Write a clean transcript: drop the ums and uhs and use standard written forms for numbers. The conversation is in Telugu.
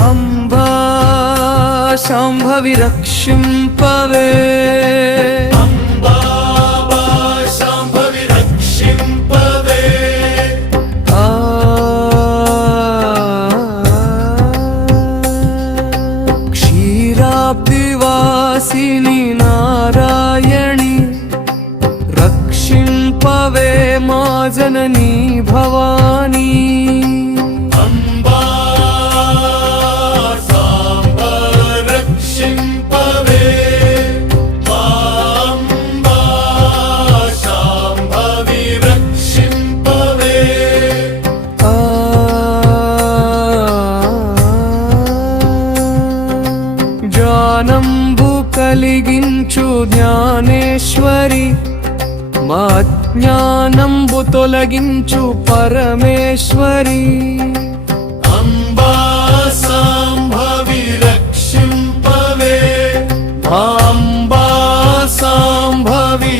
अम्बा शाम्भवी रक्षिम्पवे क्षीराब्धिवासिनी नारायणी रक्षिम्पवे मा जननी भवानी జ్ఞానంబు కలిగించు జ్ఞానేశ్వరి మా జ్ఞానంబు తొలగించు పరమేశ్వరి అంబా సాంభవి రక్షింపవే అంబా సాంభవి